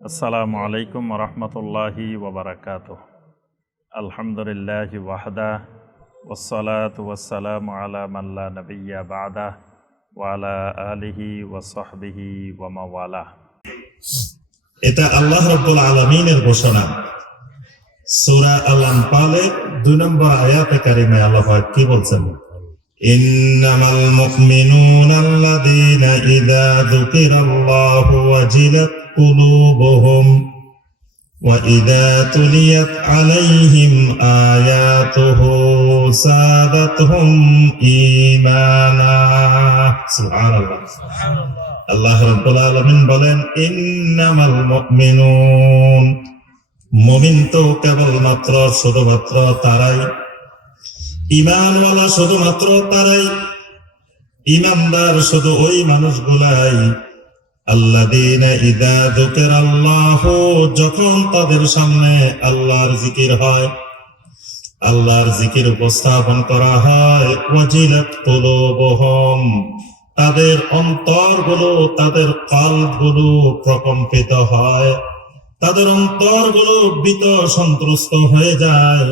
আসসালামু আলাইকুম রহমতুল্লাহি ওবরাকাত আলহামদুলিল্লাহ ওয়াহদা ওসলাত ওয়াসালাম আলা মাল্লা নবিয়া বাদা ওয়ালা আলিহি ওয়াসহবিহি ওয়ামাওয়ালা এটা আল্লাহ রব্বুল আলমিনের ঘোষণা সুরা আল আনফালের দুই নম্বর আয়াতে কারিমে আল্লাহ পাক কি বলছেন إنما المؤمنون الذين إذا ذكر الله وجلت قلوبهم وإذا تليت عليهم آياته زادتهم إيمانا سبحان الله আল্লাহ রব্বুল আলমিন বলেন ইন্নামাল মুমিনুন মুমিন তো কেবলমাত্র শুধুমাত্র তারাই ইমানওয়ালা শুধুমাত্র তারাই ইমানদার শুধু ওই মানুষগুলাই যখন তাদের সামনে আল্লাহর জিকির হয়, আল্লাহর জিকির উপস্থাপন করা হয় তাদের অন্তরগুলো তাদের কালগুলো প্রকম্পিত হয়, তাদের অন্তরগুলো বিত সন্ত্রস্ত হয়ে যায়,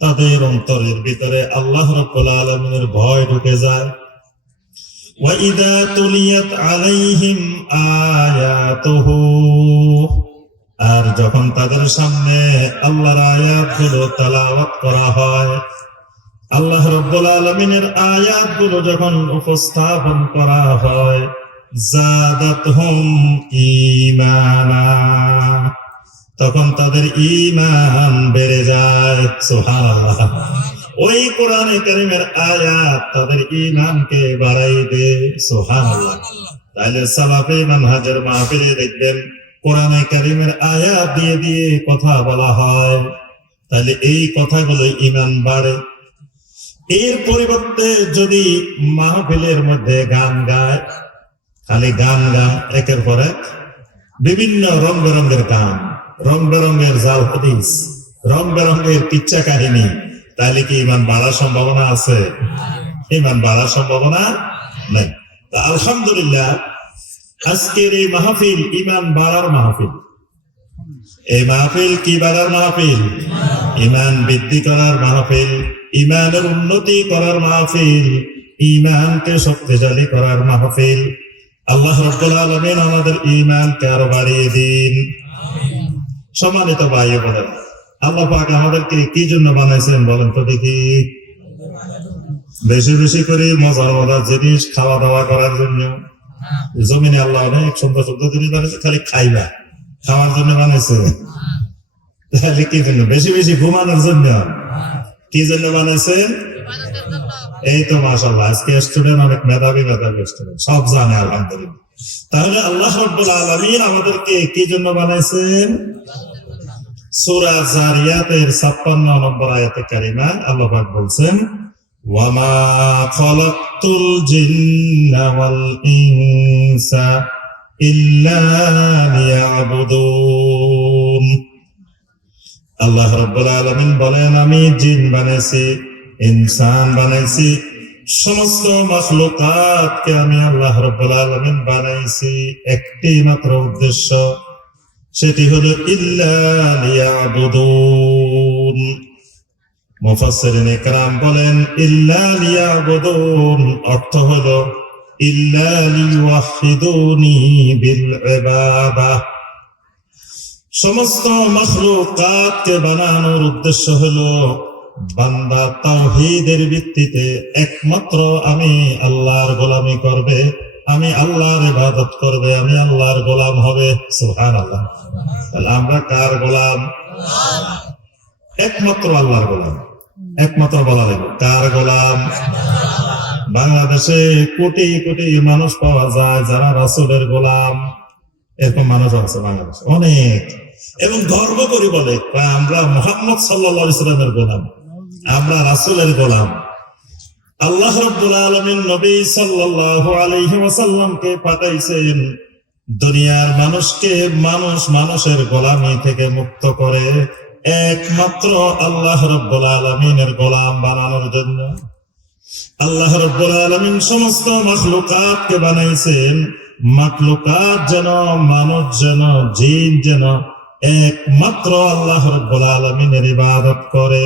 তাদের অন্তরের ভিতরে আল্লাহ রব্বুল আলমিনের ভয় ঢুকে যায়। وَإِذَا تُلِيَتْ عَلَيْهِمْ آيَاتُهُ আর যখন তাদের সামনে আল্লাহর আয়াতগুলো তালাওয়াত করা হয় আল্লাহ রব্বুল আলমিনের আয়াতগুলো যখন উপস্থাপন করা হয় জাদাতহুম ঈমানা তখন তাদের ঈমান বেড়ে যায় সুবহানাল্লাহ ওই কোরআনে কারিমের আয়াত তাদের ঈমানকে বাড়াই দেয় সুবহানাল্লাহ। তাহলে সালাফে মানহাজের মাহফিলে দেখবেন কোরআনে কারীমের আয়াত দিয়ে দিয়ে কথা বলা হয়। তাহলে এই কথাগুলো ঈমান বাড়ে। এর পরিবর্তে যদি মাহফিলের মধ্যে গান গায় খালি গান গান একের পর এক বিভিন্ন রং বেরঙ্গের গান রং বেরঙ্গের জাল হাদিস রং বেরঙ্গের কিচ্ছা কাহিনী তাহলে কি ইমান বাড়ার সম্ভাবনা আছে? ইমান বাড়ার সম্ভাবনা নেই। আলহামদুলিল্লাহ, আজকের এই মাহফিল ইমান বাড়ার মাহফিল। এই মাহফিল কি বাড়ার মাহফিল? ইমান বৃদ্ধি করার মাহফিল, ইমানের উন্নতি করার মাহফিল, ইমানকে শক্তিশালী করার মাহফিল। আল্লাহ রব্বুল আমাদের ইমানকে আরও বাড়িয়ে দিন। সম্মানিত ভাই বলেন আল্লাহ পাক আমাদেরকে কি জন্য বানাইছেন বলেন তো দেখি। বেশি বেশি করে মজার মজার জিনিস খাওয়া দাওয়া করার জন্য। জমিনে আল্লাহ অনেক সুন্দর সুন্দর জিনিস বানাইছে খালি খাইবা খাওয়ার জন্য বানাইছে। তাহলে কি জন্য? বেশি বেশি ঘুমানোর জন্য। কি জন্য বানাইছেন এই তো মাশাল্লাহ আজকে স্টুডেন্ট অনেক মেধাবী মেধাবী স্টুডেন্ট সব জানে আলহামদুলিল্লাহ। তাহলে আল্লাহ রব্বুল আলামিন আমাদেরকে কি জন্য বানাইছেন? সূরা জারিয়াতের 56 নম্বর আয়াতে কারিমা আল্লাহ পাক বলছেন, ওয়ামা ইনসা আল্লাহ রব্বুল বলেন, আমি জিন বানাইছি, ইনসান বানাইছি, সমস্ত মাখলুকাতকে আমি আল্লাহ রব্বুল আলামিন বানাইছি। একটি মাত্র উদ্দেশ্য সেটি হলো ইল্লা লিয়াবুদুন। মুফাসসিরিন ইকরাম বলেন, ইল্লা লিয়াবুদুন, অর্থ হলো ইল্লা লিওয়াহিদুনি বিল ইবাদাহ সমস্ত মখলুকাতকে বানানোর উদ্দেশ্য হলো বান্দা তাওহীদের ভিত্তিতে একমাত্র আমি আল্লাহর গোলামি করবে। আমি আল্লাহর ইবাদত করবে, আমি আল্লাহর গোলাম হবে, সুবহানাল্লাহ। তাহলে আমরা কার গোলাম? একমাত্র আল্লাহর গোলাম। একমাত্র বলা লাগবে, কার গোলাম? বাংলাদেশে কোটি কোটি মানুষ পাওয়া যায় যারা রাসুলের গোলাম। এরকম মানুষ আছে বাংলাদেশে, অনেক। এবং গর্ব করি বলে আমরা মোহাম্মদ সাল্লাহ ইসলামের গোলাম, আমরা রাসুলের গোলাম। আল্লাহ রব্বুল আলমিন নবী সাল্লাল্লাহু আলাইহি ওয়াসাল্লামকে পাঠাইছেন, দুনিয়ার মানুষকে মানুষ মানুষের গোলামি থেকে মুক্ত করে। একমাত্র আল্লাহ রব্বুল আলমিনের গোলাম বানানোর জন্য। আল্লাহ রব্বুল আলমিন সমস্ত মখলুকাতকে বানাইছেন। মাকলুকাত যেন মানুষ যেন, জিন যেন একমাত্র আল্লাহ রব্বুল আলমিনের ইবাদত করে,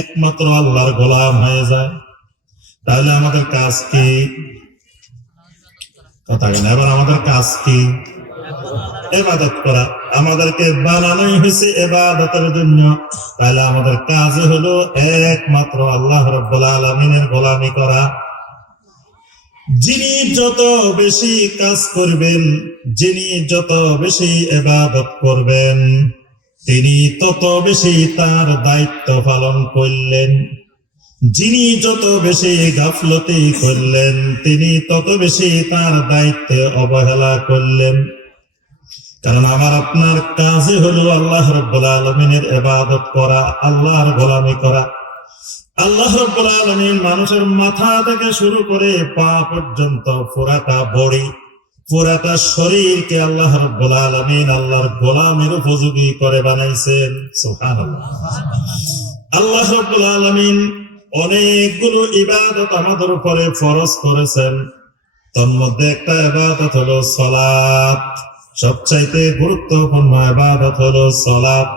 একমাত্র আল্লাহর গোলাম হয়ে যায়। তাহলে আমাদের কাজ কি? কথা এবার আমাদের কাজ কি? এবাদত করা। আমাদেরকে বানানোই হয়েছে এবাদতের জন্য। তাহলে আমাদের কাজ হলো একমাত্র আল্লাহ রব্বুল আলমিনের গোলামি করা। যিনি যত বেশি কাজ করবেন, যিনি যত বেশি এবাদত করবেন, তিনি তত বেশি তার দায়িত্ব পালন করলেন। যিনি যত বেশি গাফলতি করলেন, তিনি তত বেশি তার দায়িত্বে অবহেলা করলেন। কারণ আমার আপনার কাজই হলো আল্লাহ রব্বুল আলমিনের এবাদত করা, আল্লাহর গোলামি করা। আল্লাহ রব্বুল আলমিন মানুষের মাথা থেকে শুরু করে পা পর্যন্ত পুরাটা বড়ি, পুরাটা শরীরকে আল্লাহ রব্বুল আলমিন আল্লাহর গোলামের উপযোগী করে বানাইছেন। সুবহানাল্লাহ। আল্লাহ রব্বুল আলমিন অনেকগুলো ইবাদত আমাদের উপরে ফরজ করেছেন। তোর মধ্যে একটা ইবাদত হলো সলাত। সবচাইতে গুরুত্বপূর্ণ ইবাদত হলো সলাত।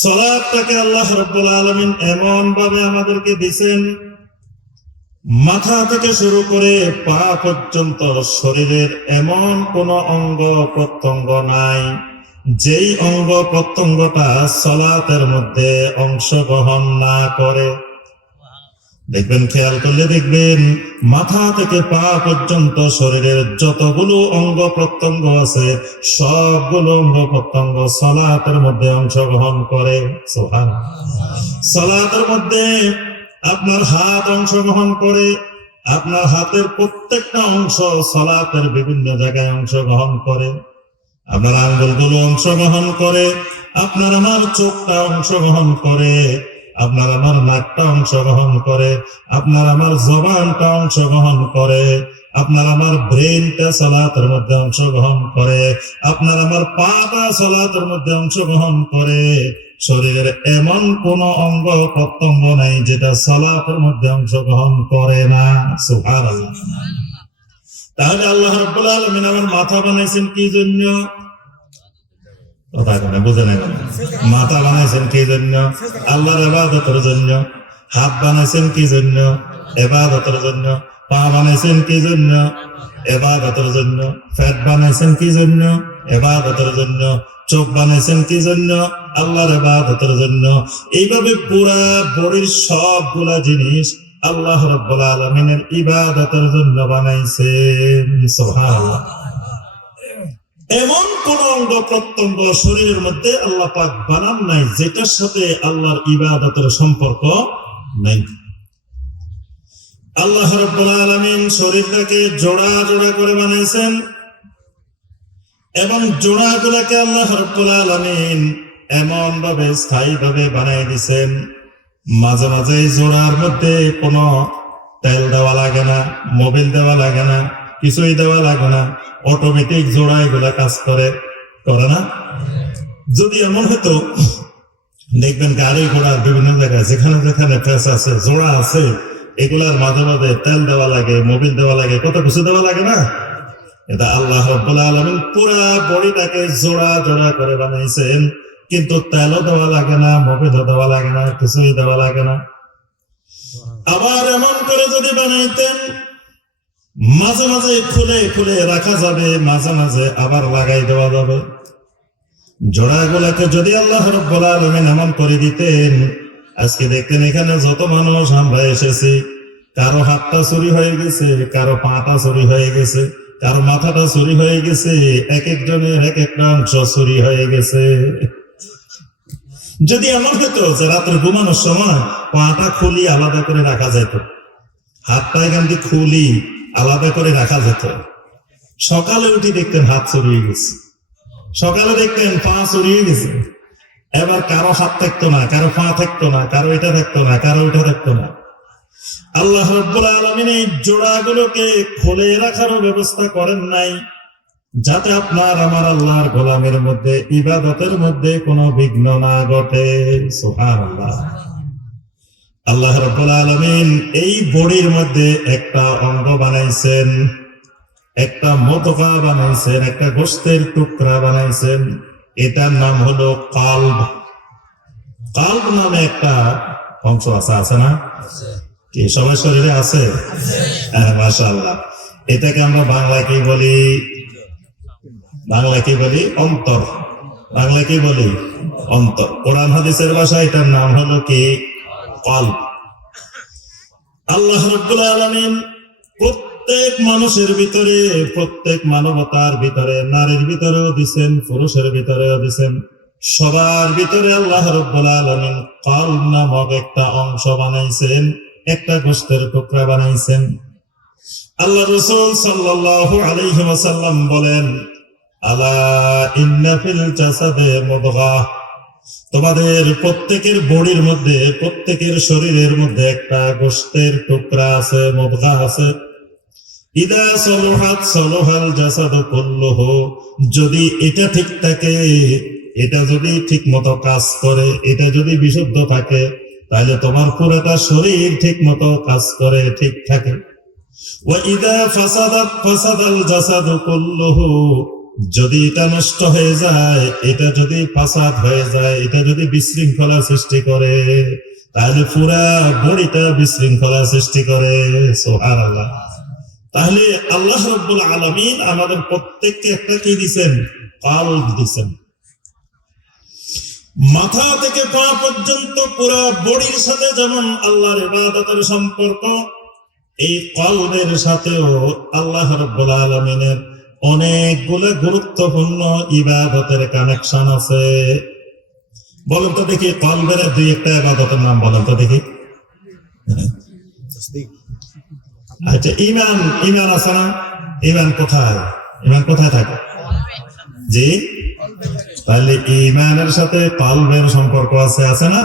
সলাদটাকে আল্লাহ রব্বুল আলমিন এমন ভাবে আমাদেরকে দিছেন, মাথা থেকে শুরু করে পা পর্যন্ত শরীরের এমন কোন অঙ্গ প্রত্যঙ্গ নাই, যেই অঙ্গ প্রত্যঙ্গটা সলাতের মধ্যে অংশগ্রহণ না করে। দেখবেন, খেয়াল করলে দেখবেন, মাথা থেকে পা পর্যন্ত শরীরের যতগুলো অঙ্গ প্রত্যঙ্গ আছে, সবগুলো অঙ্গ প্রত্যঙ্গ সলাতের মধ্যে অংশগ্রহণ করে। সলাতের মধ্যে আপনার হাত অংশগ্রহণ করে, আপনার হাতের প্রত্যেকটা অংশ সলাতের বিভিন্ন জায়গায় অংশগ্রহণ করে, আপনার আঙ্গুলগুলো অংশগ্রহণ করে, আপনার আমার চোখটা অংশগ্রহণ করে। আপনার আমার নাকটা অংশগ্রহণ করে, আপনার আমার জবানটা অংশগ্রহণ করে, আপনার আমার ব্রেনটা সলাতের মধ্যে অংশগ্রহণ করে, আপনার আমার পাটা সলাতের মধ্যে অংশগ্রহণ করে। শরীরের এমন কোন অঙ্গ প্রত্যঙ্গ নাই যেটা সলাতের মধ্যে অংশগ্রহণ করে না। সুবহানাল্লাহ। তাহলে আল্লাহ রাব্বুল আলামিন আমার মাথা বানাইছেন কি জন্য? কথা কেন বুঝে না কেন মাথা বানাইছেন কি জন্য? আল্লাহর এবাদতের জন্য। হাত বানাইছেন কি জন্য? এবাদতের জন্য। পা বানাইছেন কি জন্য? এবাদতের জন্য। ফ্যাট বানাইছেন কি জন্য? এবাদতের জন্য। চোখ বানাইছেন কি জন্য? আল্লাহর এবাদতের জন্য। এইভাবে পুরা বড়ির সবগুলা জিনিস আল্লাহ রব্বুল আলমিনের ইবাদতের জন্য বানাইছেন। সুবহানাল্লাহ। এমন কোন অঙ্গ প্রত্যঙ্গ শরীরের মধ্যে আল্লাহ পাক বানান নাই, যেটার সাথে আল্লাহর ইবাদতের সম্পর্ক নাই। আল্লাহ রব্বুল আলামিন শরীরটাকে জোড়া জোড়া করে বানাইছেন এবং জোড়াগুলাকে আল্লাহ রব্বুল আলামিন এমন ভাবে স্থায়ী ভাবে বানাই দিছেন মাঝে মাঝে জোড়ার মধ্যে কোনো তেল দেওয়া লাগে না, মোবিল দেওয়া লাগে না, কিছুই দেওয়া লাগে না। অটোমেটিক জোড়া এগুলা কাজ করে করে না? যদি এমন হতো, দেখবেন গাড়ি ঘোড়া বিভিন্ন জায়গায়, যেখানে যেখানে ফেস আছে, জোড়া আছে, এগুলার মাঝে মাঝে তেল দেওয়া লাগে মোবিল দেওয়া লাগে, কত কিছু দেওয়া লাগে না? এটা আল্লাহ রব্বুল আলমিন পুরা বডিটাকে জোড়া জোড়া করে বানাইছেন, কিন্তু তেলও দেওয়া লাগে না মোবিলও দেওয়া লাগে না, কিছুই দেওয়া লাগে না। আবার এমন করে যদি বানাইতেন মাঝে মাঝে খুলে খুলে রাখা যাবে, মাঝে মাঝে আবার লাগাই দেওয়া যাবে। জোড়া জোড়াগুলাকে যদি আল্লাহ রব্বুল এমন করে দিতেন, আজকে দেখতেন এখানে যত মানুষ আমরা এসেছি, কারও হাতটা চুরি হয়ে গেছে, কারও পাটা চুরি হয়ে গেছে, কারও মাথাটা চুরি হয়ে গেছে এক একজনের এক একটা অংশ চুরি হয়ে গেছে। যদি এমন হতো যে রাত্রে ঘুমানোর সময় পাটা খুলি আলাদা করে রাখা যেত, হাতটা এখান থেকে খুলি আলাদা করে রাখা যেত। সকালে উঠি দেখতেন হাত চড়িয়ে গেছে। সকালে দেখতেন পা চড়িয়ে গেছে। এবার কারও হাত থাকতো না, কারও পা থাকতো না, কারও এটা থাকতো না, কারও ওটা থাকতো না। আল্লাহ রব্বুল আলমিন এই জোড়াগুলোকে খুলে রাখারও ব্যবস্থা করেন নাই, যাতে আপনার আমার আল্লাহর গোলামের মধ্যে, ইবাদতের মধ্যে কোনো বিঘ্ন না ঘটে। সুবহানাল্লাহ। আল্লাহ রব্বুল আলমিন এই বডির মধ্যে একটা অঙ্গ বানাইছেন একটা মতকা বানাইছেন একটা গোস্তের টুকরা বানাইছেন। এটার নাম হলো কাল্ব। কাল্ব নামে একটা অংশ আছে আছে না? কি সবাই শরীরে আছে? হ্যাঁ মাশাআল্লাহ। এটাকে আমরা বাংলায় কি বলি? বাংলা কি বলি? অন্তর। বাংলা কি বলি? অন্তর। কোরআন হাদিসের ভাষা এটার নাম হলো কি? কল আল্লাহ রব্বুল আলামিন প্রত্যেক মানুষের ভিতরে, প্রত্যেক মানবতার ভিতরে, নারীর ভিতরেও দিছেন, পুরুষের ভিতরেও দিছেন। সবার ভিতরে আল্লাহ রব্বুল আলামিন কল নামক একটা অংশ বানাইছেন, একটা গোষ্ঠের টুকরা বানাইছেন। আল্লাহ রসুল আলাইহি ওয়াসাল্লাম বলেন, আলা ইন্না ফিল জাসাদে মুদগাহ তোমাদের প্রত্যেকের বডির মধ্যে, প্রত্যেকের শরীরের মধ্যে একটা গোষ্ঠের টুকরা আছে, মদগা আছে। ইদা সলোহাত সলোহাল জাসাদ যদি এটা ঠিক থাকে, এটা যদি ঠিক মতো কাজ করে, এটা যদি বিশুদ্ধ থাকে, তাহলে তোমার পুরোটা শরীর ঠিক মতো কাজ করে, ঠিক থাকে। ইদা ফাসাদাত ফাসাদাল জাসাদ যদি এটা নষ্ট হয়ে যায়, এটা যদি ফাসাদ হয়ে যায়, এটা যদি বিশৃঙ্খলা সৃষ্টি করে, তাহলে পুরা বডিটা বিশৃঙ্খলা সৃষ্টি করে সোহার আল্লাহ তাহলে আল্লাহ রব্বুল আলমিন আমাদের প্রত্যেককে একটা কি দিচ্ছেন কাল দিচ্ছেন মাথা থেকে পা পর্যন্ত পুরা বডির সাথে যেমন আল্লাহর ইবাদতের সম্পর্ক, এই কলবের সাথেও আল্লাহ রব্বুল আলমিনের অনেকগুলো গুরুত্বপূর্ণ ইবাদতের কানেকশন আছে। বলেন তো দেখি কলবের দুই একটা ইবাদতের নাম বলেন তো দেখি। আচ্ছা ইমান ইমান আছে না? ইমান কোথায়? ইমান কোথায় থাকে? জি? তাহলে ইমানের সাথে কলবের সম্পর্ক আছে আছে না?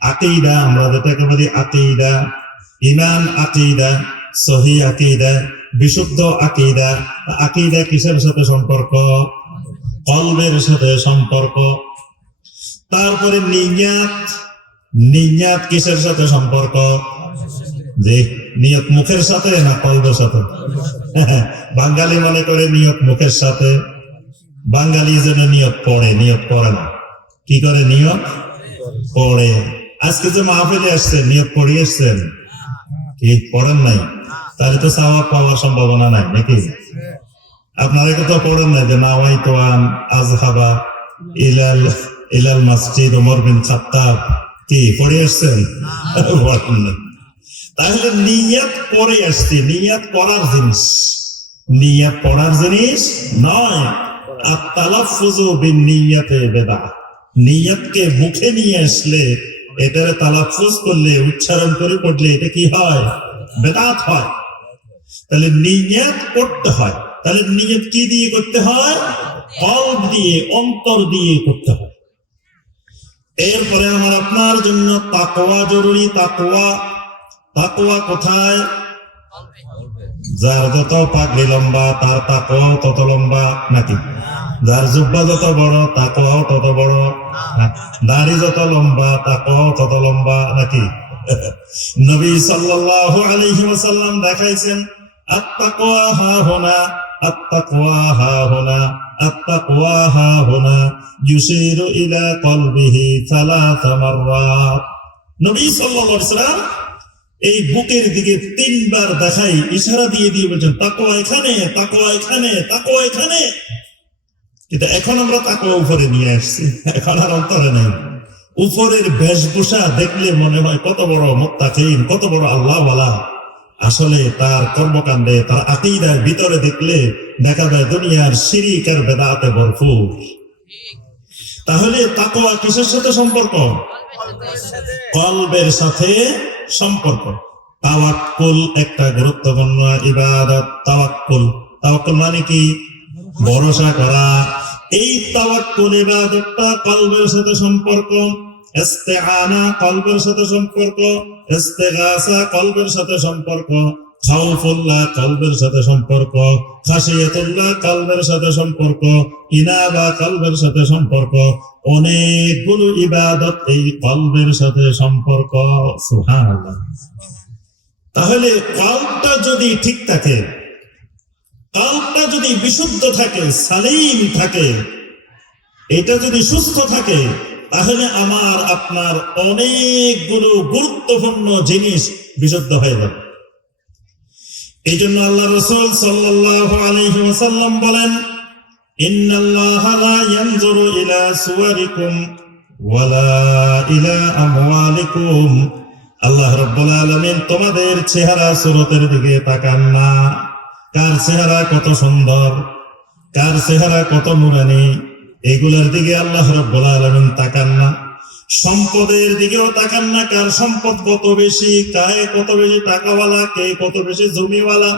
আকিদা আমরা যেটাকে বলি আকিদা। ইমান আকিদা সহি আকিদা। বিশুদ্ধ আকিদা আকিদা কিসের সাথে সম্পর্ক? কলবের সাথে সম্পর্ক। তারপরে নিয়াত নিয়াত কিসের সাথে সম্পর্ক? যে নিয়ত মুখের সাথে না কলবের সাথে? বাঙালি মনে করে নিয়ত মুখের সাথে। বাঙালি যেন নিয়ত পড়ে নিয়ত পড়ে না। কি করে নিয়ত? পড়ে। আজকে যে মাহফিলে আসছেন, নিয়ত পড়িয়ে এসছেন কি? পড়েন নাই? তাহলে তো সাওয়াব পাওয়ার সম্ভাবনা নাই, নাকি? আপনারা তো পড়েন না যে নাওয়াই তোয়ান, আজহাবা, ইলাল ইলাল মসজিদ, ওমর বিন খাত্তাব। কি, পড়ে আসছেন? তাহলে নিয়াত পরে আসছে, নিয়াত করার জিনিস। নিয়াত পড়ার জিনিস নয়। আর তালাফুজু বিন নিয়াতে বেদা নিয়াতকে মুখে নিয়ে আসলে এটার তালাফুজ করলে, উচ্চারণ করে পড়লে এটা কি হয়? বেদাত হয়। তাহলে নিয়ত করতে হয়। তাহলে নিয়ত কি দিয়ে করতে হয়? কল দিয়ে, অন্তর দিয়ে করতে হয়। এরপরে আমার আপনার জন্য তাকওয়া জরুরি। তাকওয়া তাকওয়া কোথায়? যার যত পাগড়ি লম্বা, তার তাকওয়াও তত লম্বা নাকি? যার জুব্বা যত বড়, তাকওয়াও তত বড় দাড়ি যত লম্বা, তাকওয়াও তত লম্বা নাকি? নবী সাল্লাল্লাহু আলাইহি ওয়াসাল্লাম দেখাইছেন আত্তাকওয়া হা হোনা আত্তাকওয়া হা হোনা আত্তাকওয়া হা হোনা ইউশিরু ইলা কলবিহি সালাসা মাররাত। নবী সাল্লাল্লাহু আলাইহি ওয়াসাল্লাম এই বুকের দিকে তিনবার দেখাই, ইশারা দিয়ে দিয়ে বলছেন, তাকওয়া এখানে তাকওয়া এখানে তাকওয়া এখানে। কিন্তু এখন আমরা তাকওয়া উপরে নিয়ে আসছি, এখন আর অন্তরে নেই। উপরের বেশভূষা দেখলে মনে হয় কত বড় মোত্তাকিন, কত বড় আল্লাহওয়ালা। আসলে তার কর্মকাণ্ডে, তার আকিদার ভিতরে দেখলে দেখা যায় দুনিয়ার শিরিক বেদাতে ভরপুর। তাহলে তাকোয়া কিসের সাথে সম্পর্ক? কলবের সাথে সম্পর্ক। তাওয়াক্কুল একটা গুরুত্বপূর্ণ ইবাদত। তাওয়াক্কুল তাওয়াক্কুল মানে কি? ভরসা করা। এই তাওয়াক্কুল ইবাদতটা কলবের সাথে সম্পর্ক ইস্তেআনা কলবের সাথে সম্পর্ক, ইস্তেগাসা কলবের সাথে সম্পর্ক, খাউফুল্লাহ কলবের সাথে সম্পর্ক খাসিয়াতুল্লাহ কলবের সাথে সম্পর্ক, ইনাবা কলবের সাথে সম্পর্ক, অনেকগুলো ইবাদত এই কলবের সাথে সম্পর্ক। সুবহানাল্লাহ। তাহলে কলটা যদি ঠিক থাকে কালটা যদি বিশুদ্ধ থাকে, সালিম থাকে, এটা যদি সুস্থ থাকে, তাহলে আমার, আপনার অনেকগুলো গুরুত্বপূর্ণ জিনিস বিশুদ্ধ হয়ে যাবে। এই জন্য আল্লাহ রসুল ওয়াসাল্লাম বলেন আল্লাহ রাব্বুল আলামিন তোমাদের চেহারা সুরতের দিকে তাকান না। কার চেহারা কত সুন্দর, কার চেহারা কত নুরানি, এগুলার দিকে আল্লাহ রব্বুল আলমিন তাকান না। সম্পদের দিকেও তাকান না, কার সম্পদ কত বেশি, কায় কত বেশি টাকাওয়ালা, কে কত বেশি জমিওয়ালা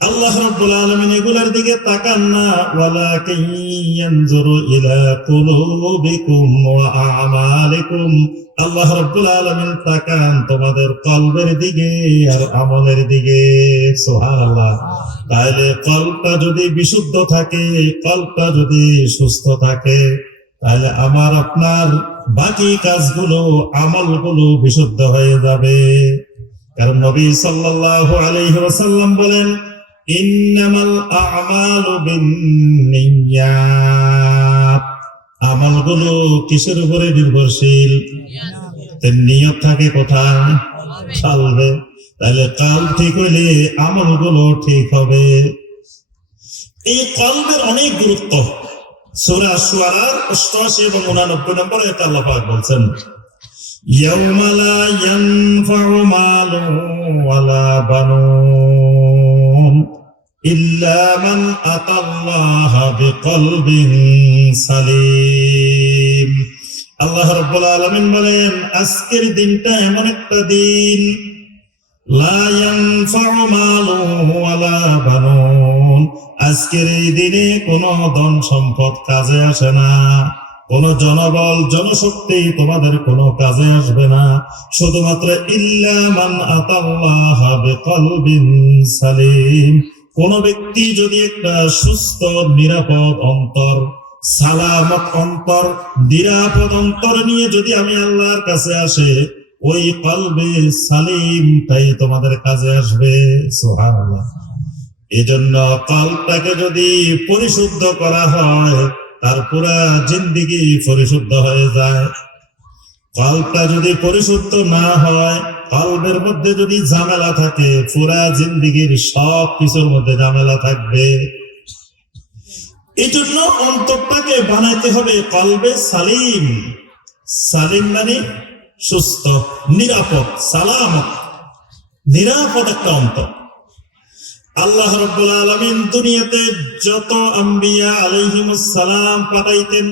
আল্লাহ রাব্বুল আলামিন এগুলোর দিকে তাকান না। ওয়ালাকিন ইয়ানজুরু ইলা কুলুবিকুম ওয়া আ'মালিকুম। আল্লাহ রাব্বুল আলামিন তাকান তোমাদের কলবের দিকে আর আমলের দিকে। সুবহানাল্লাহ। তাহলে কলটা যদি বিশুদ্ধ থাকে কলটা যদি সুস্থ থাকে তাহলে আমার, আপনার বাকি কাজগুলো, আমলগুলো বিশুদ্ধ হয়ে যাবে। কারণ নবী সাল্লাল্লাহু আলাইহি ওয়াসাল্লাম বলেন ইন্নামাল আ'মালু বিন্নিয়াত আমলগুলো কিসের উপরে নির্ভরশীল? নিয়ত থাকে কোথায়? চলবে। তাহলে কাল ঠিক হইলে আমলগুলো ঠিক হবে। এই কলবের অনেক গুরুত্ব। সূরা শুআরার 88 এবং 89 নম্বর আয়াতে আল্লাহ পাক বলছেন মালু ওয়ালা বানুন ইল্লা মান আতাল্লাহা বিকলবিন সালিম। আল্লাহ রাব্বুল আলামিন বলেন, আজকের দিনটা এমন একটা দিন। আজকের এই দিনে কোনো ধন সম্পদ কাজে আসে না। কোন জনবল, জনশক্তি তোমাদের কোনো কাজে আসবে না। শুধুমাত্র সালিম। কোন ব্যক্তি যদি একটা সুস্থ, নিরাপদ অন্তর, সালামত অন্তর, নিরাপদ অন্তর নিয়ে যদি আমি আল্লাহর কাছে আসে, ওই কলবে সালিম তাই তোমাদের কাজে আসবে। সুবহানাল্লাহ। এজন্য কলটাকে যদি পরিশুদ্ধ করা হয় তার পুরা জিন্দিগি পরিশুদ্ধ হয়ে যায়। কলটা যদি পরিশুদ্ধ না হয়, কলবের মধ্যে যদি ঝামেলা থাকে, পুরা জিন্দিগির সব কিছুর মধ্যে ঝামেলা থাকবে। এই জন্য অন্তরটাকে বানাইতে হবে কলবে সালিম। সালিম মানে সুস্থ, নিরাপদ, সালামত। নিরাপদ একটা অন্তর। আল্লাহ রব্বুল আলমিন দুনিয়াতে যত আম্বিয়া আলহিম সালাম পাঠাইতেন